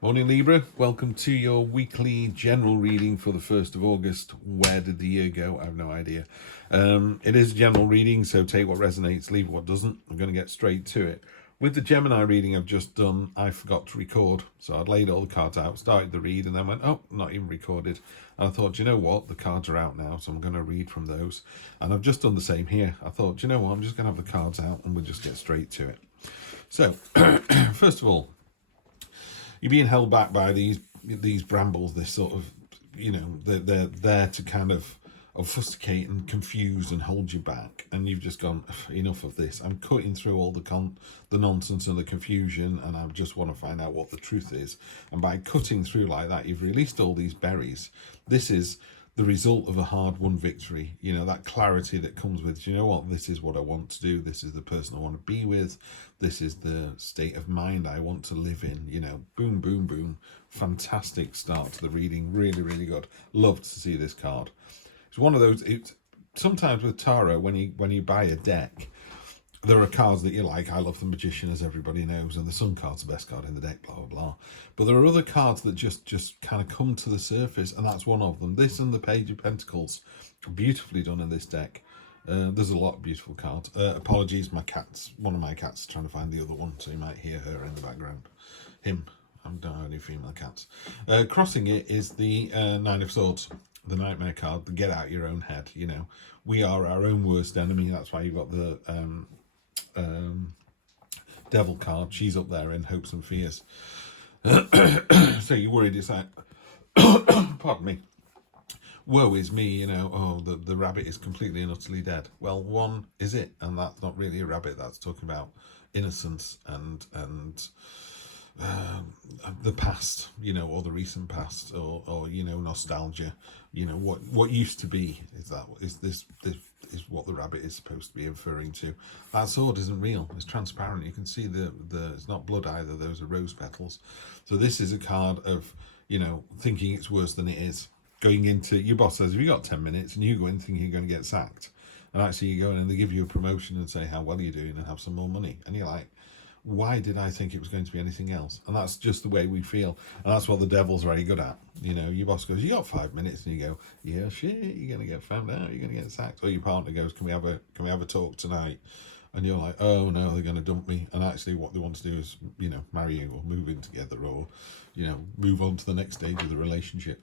Morning Libra, welcome to your weekly general reading for the 1st of August. Where did the year go? I have no idea. It is a general reading, so take what resonates, leave what doesn't. I'm going to get straight to it. With the Gemini reading I've just done, I forgot to record. So I'd laid all the cards out, started the read, and then went, oh, not even recorded. And I thought, you know what, the cards are out now, so I'm going to read from those. And I've just done the same here. I thought, you know what, I'm just going to have the cards out and we'll just get straight to it. So, first of all, you're being held back by these brambles. This sort of, they're there to kind of obfuscate and confuse and hold you back. And you've just gone, enough of this. I'm cutting through all the nonsense and the confusion, and I just want to find out what the truth is. And by cutting through like that, you've released all these berries. This is the result of a hard-won victory. You know, that clarity that comes with, you know what, this is what I want to do. This is the person I want to be with. This is the state of mind I want to live in. You know, boom, boom, boom. Fantastic start to the reading. Really, really good. Loved to see this card. It's one of those, it's sometimes with tarot, when you buy a deck, there are cards that you like. I love the Magician, as everybody knows, and the Sun card's the best card in the deck, blah, blah, blah. But there are other cards that just kind of come to the surface, and that's one of them. This and the Page of Pentacles, beautifully done in this deck. There's a lot of beautiful cards. Apologies, one of my cats is trying to find the other one, so you might hear her in the background. Him. I don't have any female cats. Crossing it is the Nine of Swords, the Nightmare card, the get out your own head. You know, we are our own worst enemy. That's why you've got the Devil card. She's up there in hopes and fears. So you're worried, it's like, pardon me, woe is me, you know, oh, the rabbit is completely and utterly dead. Well, one is it, and that's not really a rabbit. That's talking about innocence and the past, you know, or the recent past, or you know, nostalgia. You know, what used to be is what the rabbit is supposed to be referring to. That sword isn't real. It's transparent. You can see the it's not blood either. Those are rose petals. So this is a card of, you know, thinking it's worse than it is. Going into, your boss says, have you got 10 minutes? And you go in thinking you're going to get sacked. And actually you go in and they give you a promotion and say how well you're doing and have some more money. And you're like, why did I think it was going to be anything else? And that's just the way we feel. And that's what the devil's very good at. You know, your boss goes, you got 5 minutes, and you go, yeah, shit, you're going to get found out, you're going to get sacked. Or your partner goes, can we have a talk tonight? And you're like, oh no, they're going to dump me. And actually what they want to do is, you know, marry you or move in together, or, you know, move on to the next stage of the relationship.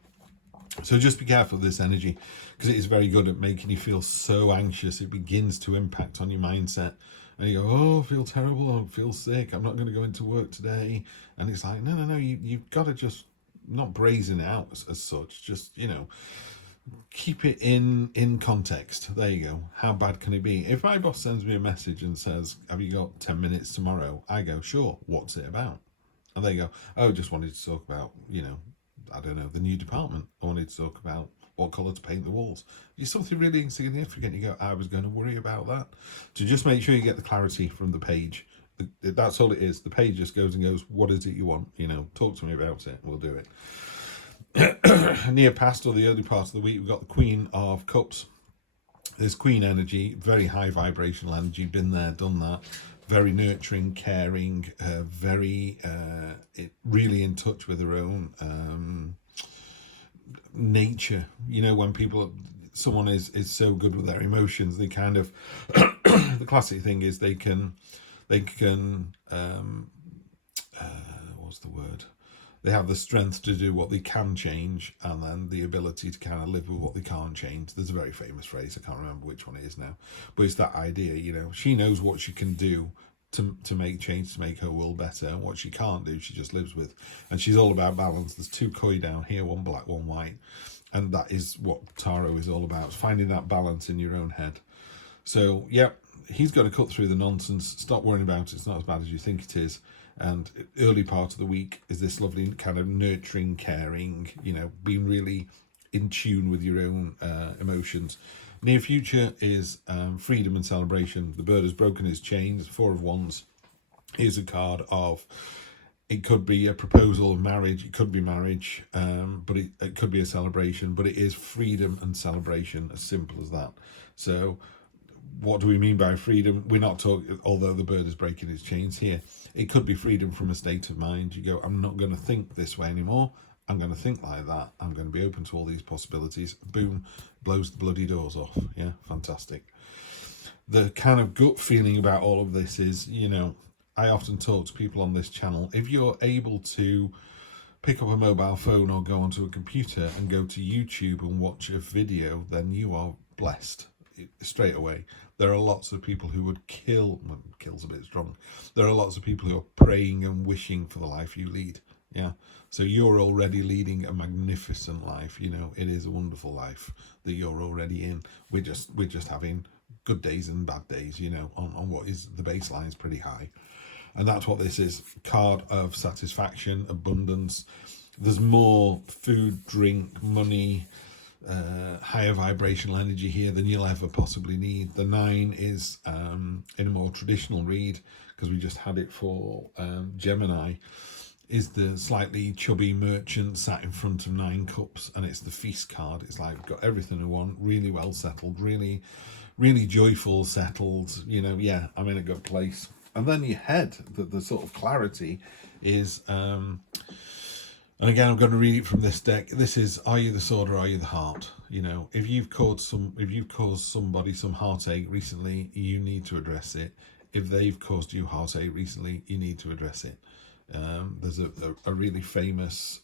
So just be careful of this energy, because it is very good at making you feel so anxious. It begins to impact on your mindset. And you go, oh, I feel terrible, I feel sick, I'm not going to go into work today. And it's like, no, you've got to just not brazen it out as such. Just, you know, keep it in context. There you go. How bad can it be? If my boss sends me a message and says, have you got 10 minutes tomorrow? I go, sure, what's it about? And they go, oh, just wanted to talk about, you know, I don't know, the new department. I wanted to talk about what colour to paint the walls. It's something really insignificant. You go, I was going to worry about that. So just make sure you get the clarity from the page. That's all it is. The page just goes and goes, what is it you want? You know, talk to me about it. We'll do it. Near past, or the early part of the week, we've got the Queen of Cups. There's Queen energy, very high vibrational energy, been there, done that. Very nurturing, caring, very really in touch with her own nature. You know, when someone is so good with their emotions, they kind of the classic thing is they can what's the word, they have the strength to do what they can change, and then the ability to kind of live with what they can't change. There's a very famous phrase, I can't remember which one it is now, but it's that idea, you know, she knows what she can do to make change, to make her world better, and what she can't do, she just lives with. And she's all about balance. There's two koi down here, one black, one white, and that is what tarot is all about, finding that balance in your own head. So yeah, he's got to cut through the nonsense, stop worrying about it. It's not as bad as you think it is. And early part of the week is this lovely kind of nurturing, caring, you know, being really in tune with your own emotions. Near future is freedom and celebration. The bird has broken his chains. 4 of Wands. Here's a card of, it could be a proposal of marriage, it could be marriage, but it could be a celebration, but it is freedom and celebration, as simple as that. So what do we mean by freedom? We're not talking, although the bird is breaking its chains here, it could be freedom from a state of mind. You go, I'm not going to think this way anymore. I'm going to think like that. I'm going to be open to all these possibilities. Boom, blows the bloody doors off. Yeah, fantastic. The kind of gut feeling about all of this is, you know, I often talk to people on this channel. If you're able to pick up a mobile phone or go onto a computer and go to YouTube and watch a video, then you are blessed straight away. There are lots of people who would kill's a bit strong. There are lots of people who are praying and wishing for the life you lead. Yeah. So you're already leading a magnificent life. You know, it is a wonderful life that you're already in. We're just having good days and bad days, you know, on what is the baseline is pretty high. And that's what this is. Card of satisfaction, abundance. There's more food, drink, money, higher vibrational energy here than you'll ever possibly need. The 9 is in a more traditional read, because we just had it for Gemini, is the slightly chubby merchant sat in front of 9 cups, and it's the feast card. It's like got everything I want, really well settled, really joyful, settled, you know, yeah, I'm in a good place. And then your head, the sort of clarity is, and again, I'm going to read it from this deck. This is, are you the sword or are you the heart? You know, if you've caused somebody some heartache recently, you need to address it. If they've caused you heartache recently, you need to address it. There's a really famous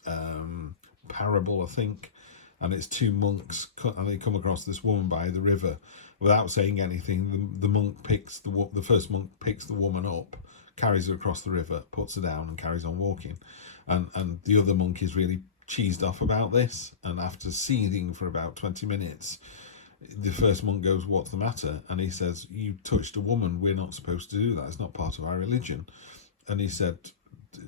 parable, I think, and it's 2 monks, and they come across this woman by the river. Without saying anything, the first monk picks the woman up, carries her across the river, puts her down, and carries on walking. And the other monk is really cheesed off about this. And after seething for about 20 minutes, the first monk goes, "What's the matter?" And he says, "You touched a woman. We're not supposed to do that. It's not part of our religion." And he said,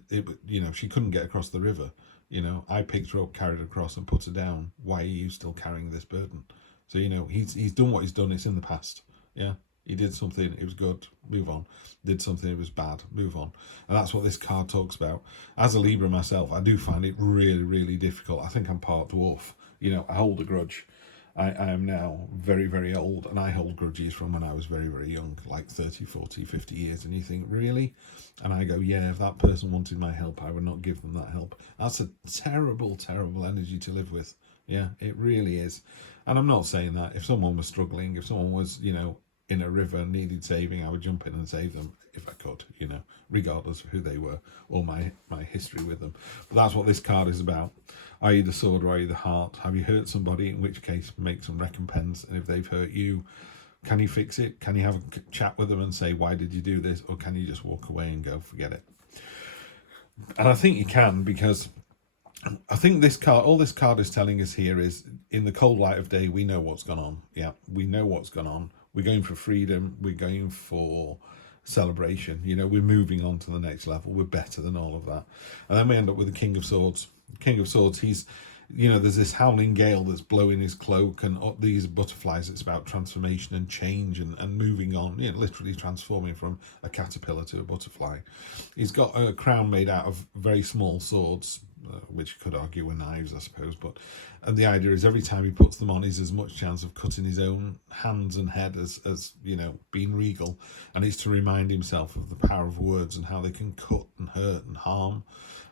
you know, she couldn't get across the river. You know, I picked her up, carried her across, and put her down. Why are you still carrying this burden? So, you know, he's done what he's done. It's in the past. Yeah, he did something, it was good, move on. Did something, it was bad, move on. And that's what this card talks about. As a Libra myself, I do find it really difficult. I think I'm part dwarf. You know, I hold a grudge. I am now very old, and I hold grudges from when I was very young, like 30, 40, 50 years. And you think, really? And I go, yeah, if that person wanted my help, I would not give them that help. That's a terrible energy to live with. Yeah, it really is. And I'm not saying that if someone was struggling, if someone was, you know, in a river and needed saving, I would jump in and save them if I could, you know, regardless of who they were or my history with them. But that's what this card is about. Are you the sword or are you the heart? Have you hurt somebody? In which case, make some recompense. And if they've hurt you, can you fix it? Can you have a chat with them and say, why did you do this? Or can you just walk away and go, forget it? And I think you can, because I think this card, all this card is telling us here is, in the cold light of day, we know what's gone on. Yeah, we know what's gone on. We're going for freedom. We're going for celebration. You know, we're moving on to the next level. We're better than all of that. And then we end up with the King of Swords. King of Swords, he's, you know, there's this howling gale that's blowing his cloak, and these butterflies, it's about transformation and change and moving on, you know, literally transforming from a caterpillar to a butterfly. He's got a crown made out of very small swords, which could argue were knives, I suppose, and the idea is every time he puts them on, he's as much chance of cutting his own hands and head as you know, being regal. And it's to remind himself of the power of words and how they can cut and hurt and harm.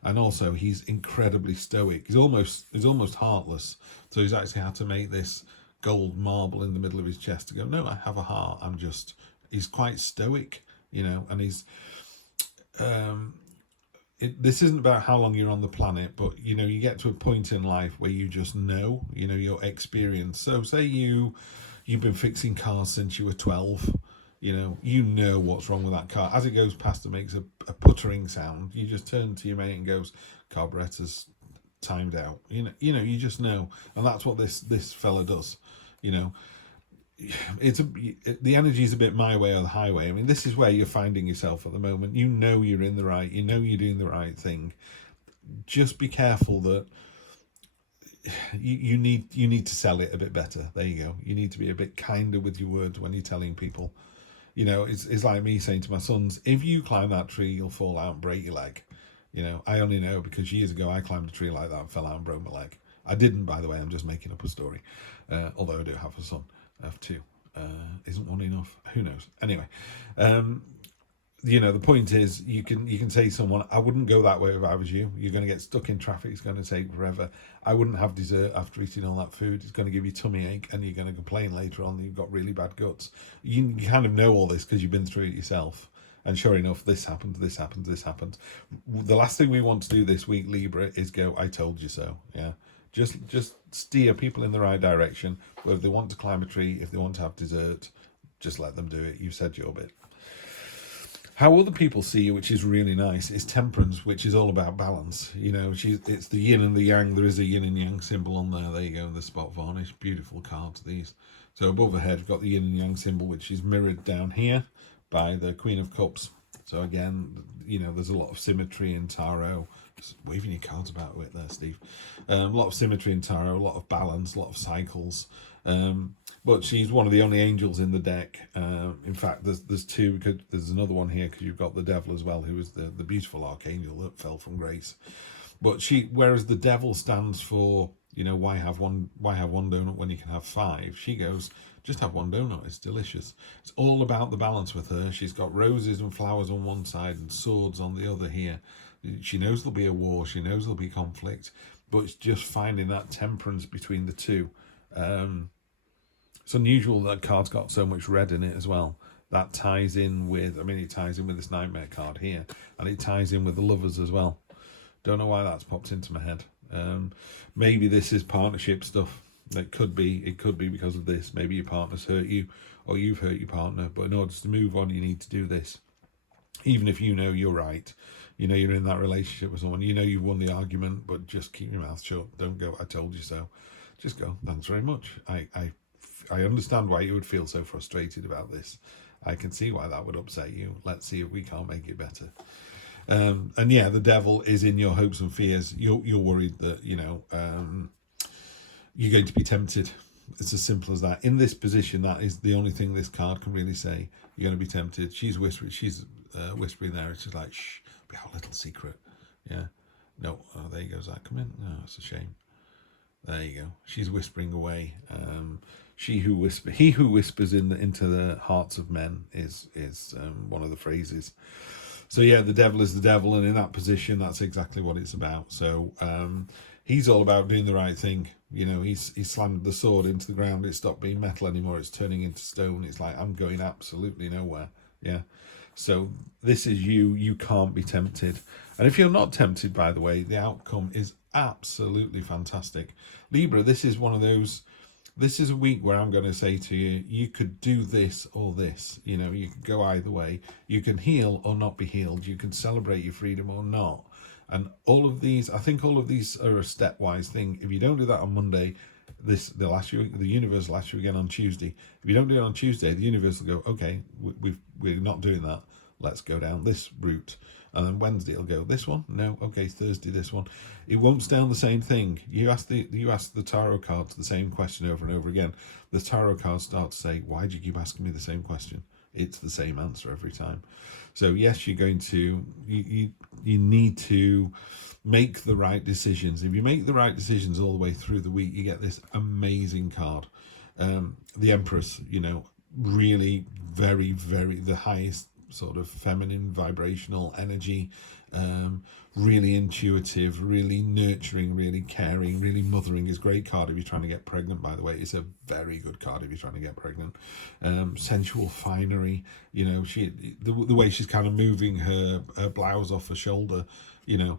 And also, he's incredibly stoic. He's almost heartless. So he's actually had to make this gold marble in the middle of his chest to go, no, I have a heart. He's quite stoic, you know, and he's, this isn't about how long you're on the planet, but, you know, you get to a point in life where you just know, you know, your experience. So say you've been fixing cars since you were 12, you know what's wrong with that car. As it goes past, it makes a puttering sound. You just turn to your mate and goes, carburetor's timed out. You just know. And that's what this fella does, you know. The energy is a bit my way or the highway. I mean, this is where you're finding yourself at the moment. You know you're in the right. You know you're doing the right thing. Just be careful that you need to sell it a bit better. There you go. You need to be a bit kinder with your words when you're telling people. You know, it's like me saying to my sons, if you climb that tree, you'll fall out and break your leg. You know, I only know because years ago I climbed a tree like that and fell out and broke my leg. I didn't, by the way. I'm just making up a story. Although I do have a son. I have 2. Isn't one enough? Who knows? Anyway, you know, the point is you can say to someone, I wouldn't go that way if I was you. You're going to get stuck in traffic. It's going to take forever. I wouldn't have dessert after eating all that food. It's going to give you tummy ache, and you're going to complain later on that you've got really bad guts. You kind of know all this because you've been through it yourself. And sure enough, this happened, this happened, this happened. The last thing we want to do this week, Libra, is go, I told you so. Yeah. Just steer people in the right direction. Whether they want to climb a tree, if they want to have dessert, just let them do it. You've said your bit. How other people see you, which is really nice, is Temperance, which is all about balance. You know, it's the yin and the yang. There is a yin and yang symbol on there. There you go, the spot varnish. Beautiful cards, these. So above the head, we've got the yin and yang symbol, which is mirrored down here by the Queen of Cups. So again, you know, there's a lot of symmetry in tarot. Just waving your cards about with there, Steve. A lot of symmetry in tarot, a lot of balance, a lot of cycles. But she's one of the only angels in the deck. In fact, there's two, because there's another one here, because you've got the devil as well, who is the beautiful archangel that fell from grace. But whereas the devil stands for, you know, why have one donut when you can have five? She goes, just have one donut, it's delicious. It's all about the balance with her. She's got roses and flowers on one side and swords on the other here. She knows there'll be a war, she knows there'll be conflict, but it's just finding that temperance between the two. It's unusual that card's got so much red in it as well. That ties in with, I mean, it ties in with this Nightmare card here, and it ties in with the Lovers as well. Don't know why that's popped into my head. Maybe this is partnership stuff. It could be because of this. Maybe your partner's hurt you, or you've hurt your partner, but in order to move on, you need to do this. Even if you know you're right, you know you're in that relationship with someone, you know you've won the argument, but just keep your mouth shut. Don't go, I told you so. Just go, thanks very much. I understand why you would feel so frustrated about this. I can see why that would upset you. Let's see if we can't make it better. And yeah, the devil is in your hopes and fears. You're worried that, you know, you're going to be tempted. It's as simple as that. In this position, that is the only thing this card can really say. You're going to be tempted. She's whispering. She's whispering there. It's just like, shh, be our little secret. Yeah. No. Oh, there you go. Does that come in? No, it's a shame. There you go. She's whispering away. He who whispers into the hearts of men is one of the phrases. So yeah, the devil is the devil, and in that position, that's exactly what it's about. So he's all about doing the right thing. You know, he's slammed the sword into the ground. It's stopped being metal anymore. It's turning into stone. It's like, I'm going absolutely nowhere. Yeah. So this is you. You can't be tempted. And if you're not tempted, by the way, the outcome is absolutely fantastic. Libra, this is one of those, this is a week where I'm going to say to you, you could do this or this. You know, you could go either way. You can heal or not be healed. You can celebrate your freedom or not. And all of these, I think all of these are a stepwise thing. If you don't do that on Monday, the universe will ask you again on Tuesday. If you don't do it on Tuesday, the universe will go, okay, we're not doing that. Let's go down this route. And then Wednesday it'll go, this one? No, okay, Thursday this one. It won't stay on the same thing. You ask the tarot cards the same question over and over again. The tarot cards start to say, why do you keep asking me the same question? It's the same answer every time. So yes, you're going to, you need to make the right decisions. If you make the right decisions all the way through the week, you get this amazing card. The Empress, you know, really very, very, the highest sort of feminine vibrational energy, really intuitive, really nurturing, really caring, really mothering. Is a great card if you're trying to get pregnant, by the way. It's a very good card if you're trying to get pregnant. Sensual finery, you know, the way she's kind of moving her blouse off her shoulder, you know.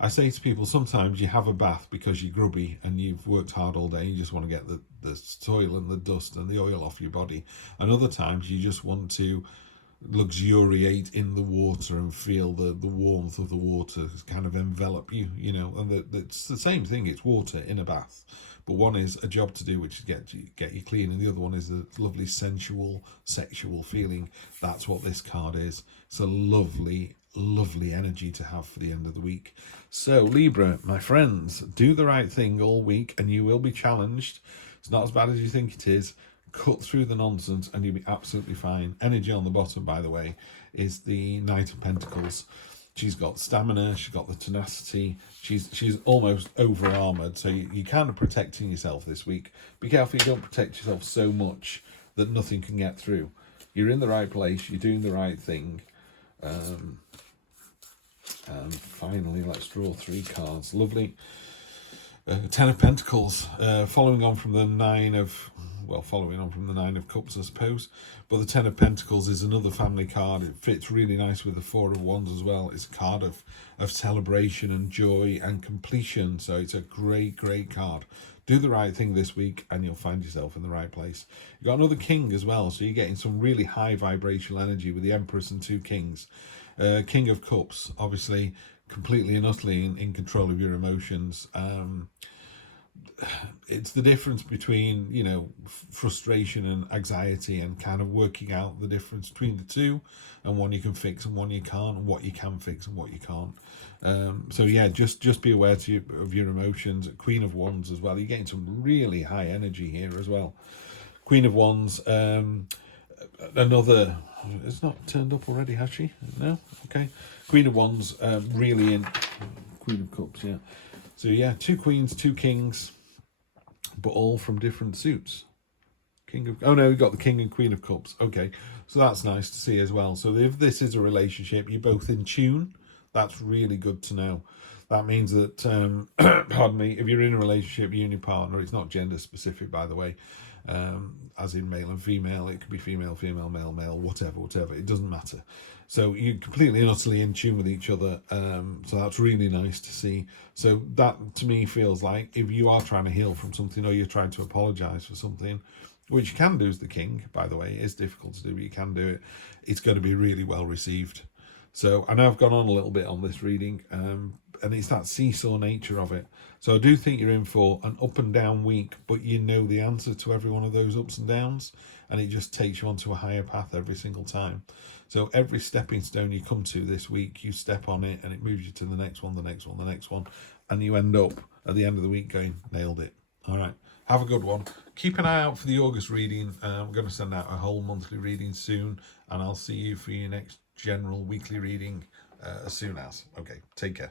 I say to people, sometimes you have a bath because you're grubby and you've worked hard all day and you just want to get the soil and the dust and the oil off your body. And other times you just want to luxuriate in the water and feel the warmth of the water kind of envelop you, you know. And it's the same thing. It's water in a bath, but one is a job to do, which is get you clean, and the other one is a lovely sensual sexual feeling. That's what this card is. It's a lovely energy to have for the end of the week. So Libra, my friends, do the right thing all week and you will be challenged. It's not as bad as you think it is. Cut through the nonsense and you'll be absolutely fine. Energy on the bottom, by the way, is the Knight of Pentacles. She's got stamina, she's got the tenacity, she's almost over-armoured, so you're kind of protecting yourself this week. Be careful you don't protect yourself so much that nothing can get through. You're in the right place, you're doing the right thing. And finally, let's draw 3 cards. Lovely. 10 of Pentacles, following on from the Nine of Cups, I suppose. But the 10 of Pentacles is another family card. It fits really nice with the 4 of Wands as well. It's a card of celebration and joy and completion. So it's a great, great card. Do the right thing this week and you'll find yourself in the right place. You've got another King as well. So you're getting some really high vibrational energy with the Empress and 2 Kings. King of Cups, obviously completely and utterly in control of your emotions. It's the difference between, you know, frustration and anxiety, and kind of working out the difference between the two, and one you can fix and one you can't, and what you can fix and what you can't. So yeah, just be aware of your emotions. Queen of Wands as well. You're getting some really high energy here as well. Queen of Wands. Another. It's not turned up already, has she? No? Okay. Queen of Wands, really in. Queen of Cups, yeah. So yeah, 2 Queens, 2 Kings, but all from different suits. Oh no, we've got the King and Queen of Cups. Okay, so that's nice to see as well. So if this is a relationship, you're both in tune. That's really good to know. That means that, pardon me, if you're in a relationship, you and your partner, it's not gender specific, by the way, as in male and female. It could be female, female, male, male, whatever. It doesn't matter. So you're completely and utterly in tune with each other. So that's really nice to see. So that, to me, feels like if you are trying to heal from something, or you're trying to apologise for something, which you can do as the King, by the way. It is difficult to do, but you can do it. It's going to be really well received. So I know I've gone on a little bit on this reading, and it's that seesaw nature of it. So I do think you're in for an up and down week, but you know the answer to every one of those ups and downs, and it just takes you onto a higher path every single time. So every stepping stone you come to this week, you step on it, and it moves you to the next one, the next one, the next one, and you end up at the end of the week going, nailed it. All right, have a good one. Keep an eye out for the August reading. I'm going to send out a whole monthly reading soon, and I'll see you for your next general weekly reading as soon as. Okay, take care.